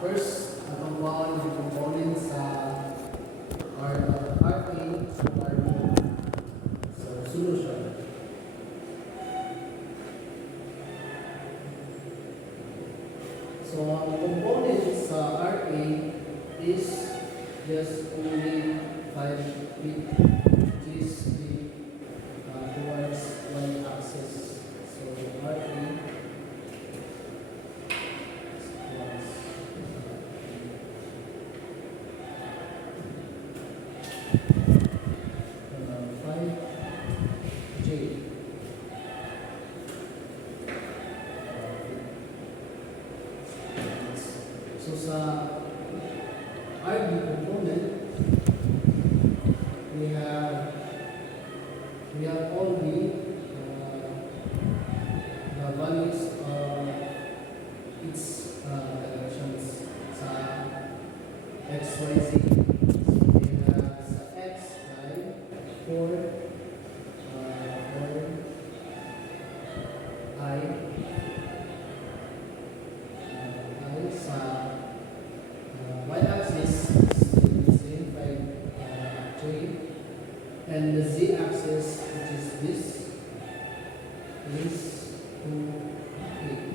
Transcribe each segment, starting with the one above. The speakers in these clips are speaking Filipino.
First, ang components sa RA to RB. So, solution. So, ang components sa RA is just only 5 feet, which is towards y-axis. So, RA So sa RB component, we have all the values of its directions sa x, y, z. So we have sa x ay 4 I sa y-axis is the same by j, and the z-axis, which is this, is 2 feet.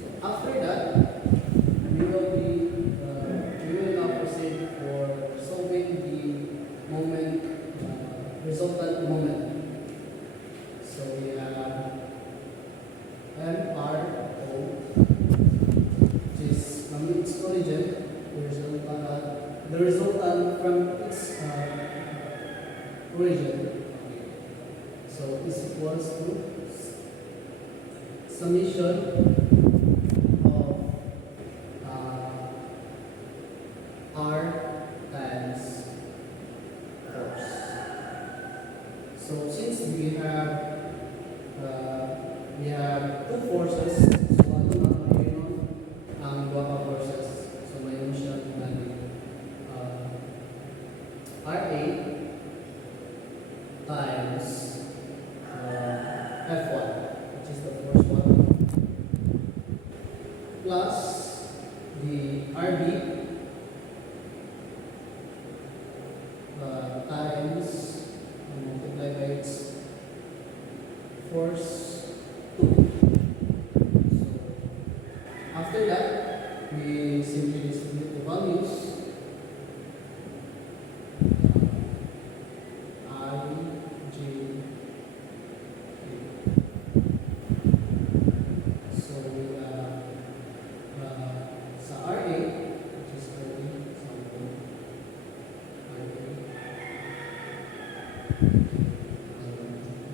So after that, we will now proceed for solving the moment, resultant moment. So we have MRO, which is from its origin, the resultant from its origin. So is equals to summation of R times force. So since we have two forces, so ano na yun ang dua ka forces. So mayroon siya RA times F1, which is the force 1, plus the RB times multiplied by its force 2. So after that, we simply distribute the values. I, J, K. So sa RA, which is something RA,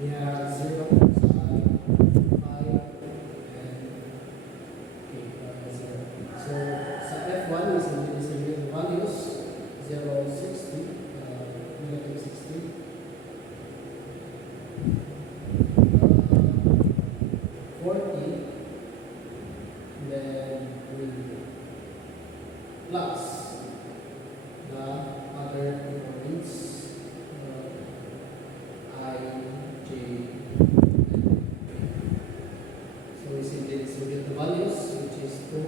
we have 0 sa 5 and K, 0. So sa F1 is the values 0, 60, negative 60, 40, then we plus the other components, I, J, and K. So we simply distribute the values, which is 4,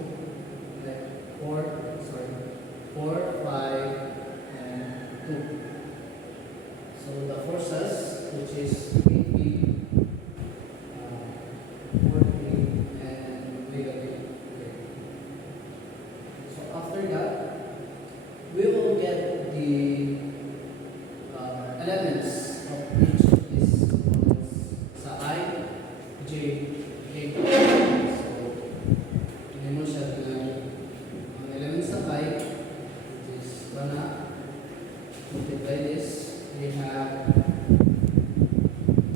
5, and 2. So the forces, which is 8B, 4B, and negative 3. So after that, we will get the elements of each of these components sa I, J, K. So, hindi mo siya ang elements sa I, which is 1 na, multiply this, we have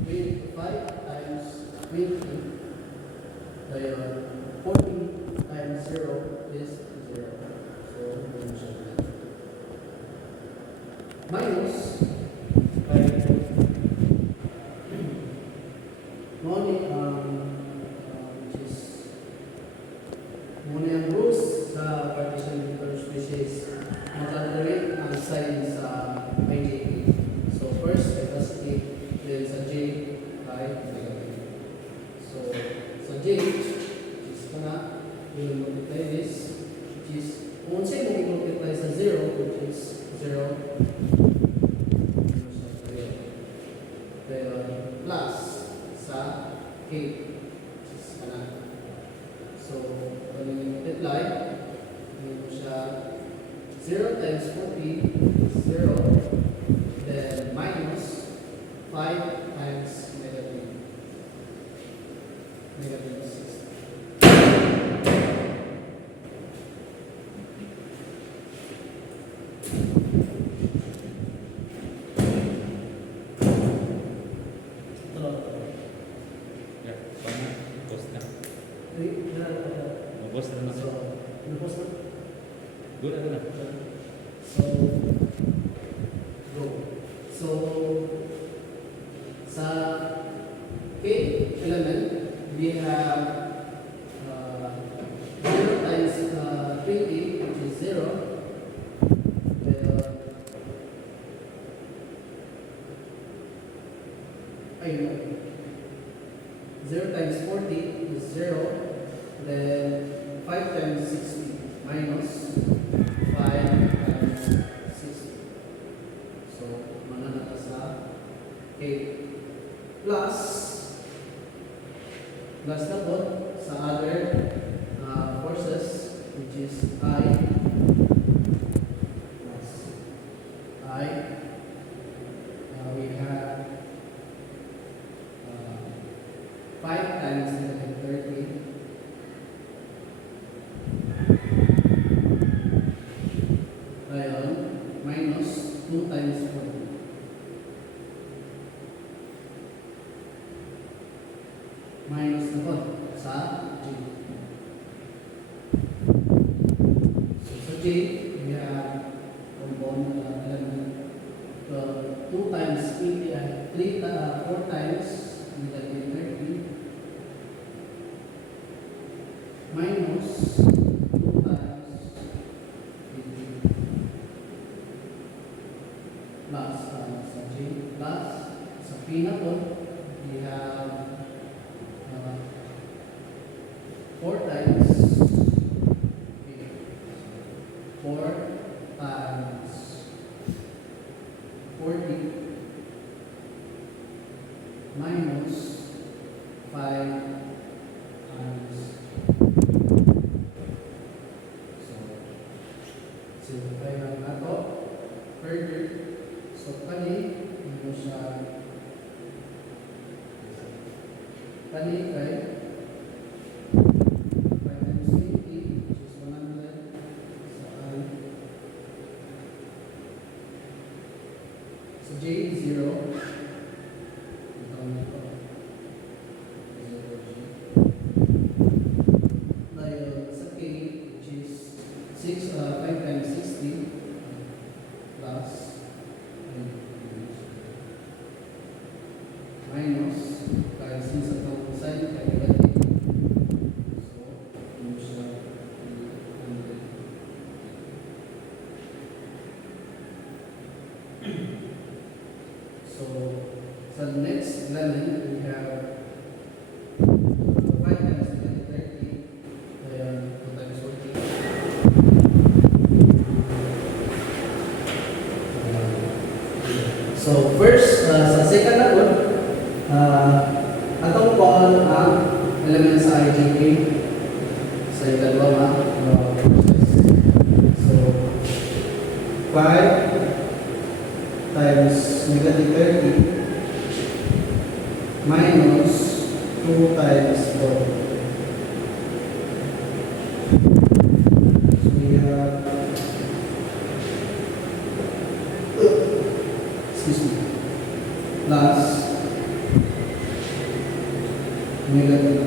5 times 20, ngayon 14 times 0 is 0. So, hindi mo siya minus 5 which is muna yung rules sa partition vector species, mag-calculate ang sign sa IJP. So first, capacity, then sa J, right? So sa J, is ka na, we will multiply this, which is, kung sa'yo mo i-multiply sa 0, which is 0, pero plus sa k, which is kanan. So, when we multiply, mo siya 0 times 40 is 0, then minus 5 times negative 6. Ya, paano? Post na. Mag-post na naman. Good, ano na? So, sa k element, we have 0 times 20, which is 0. Ayun. 0 times 40 is 0. Then 5 times 60 minus 5 times 60. So, mananata sa k plus na po sa other forces, which is I plus I. We have 5 times negative 30 ngayon minus 2 times 40 minus na po sa J. So sa J, we have component element 2 times 80, 4 times negative 30 minus 2 times 80 plus sa J plus sa P na po, we have 4 times 4 times 40 minus 5 times. So, simplify lang nato further. So, kani siya kay 5 times 20, which is 100 sa I. So, J is 0. Minus, kaya since itong side kaya negative, so yun siya 100. So sa next element we have 5 times negative 30, kaya 2 times 40. So first, sa second na po, atong call ang element sa IJK sa ikadwa process. So, 5 times negative 30 minus 2 times 4. So, we have plus negative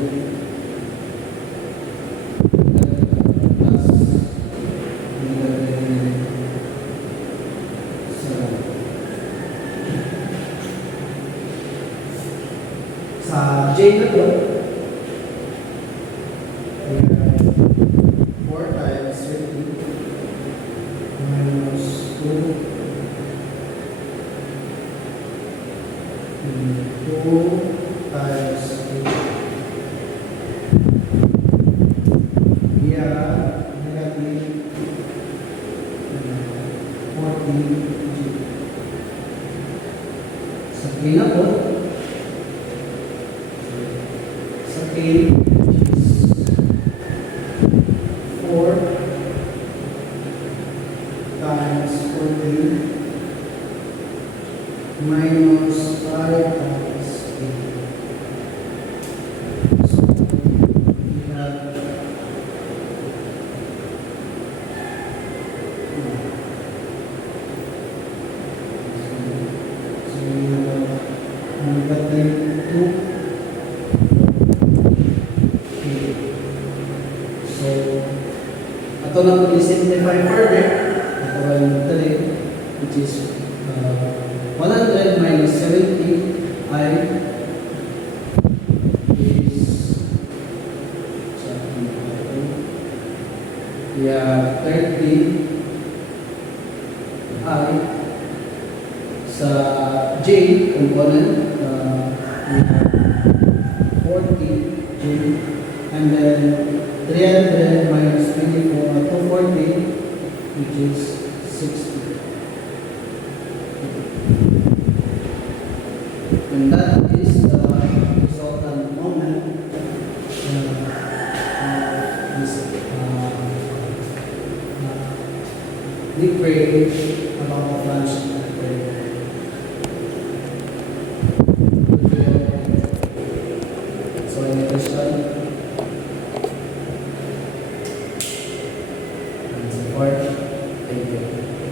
plus negative 7. Sa J na to, 4 times 14 minus 5 times 8. So, we have negative 2. So, ito na i-simplify further. Ito ay yung 3, which is 100 minus 70 ay is yeah, 30 I sa J component we have 40 J and then 300 minus 24 240 which is 60 and that is the resultant moment of this deep brain about the flash brain. So any question? And support? Thank you.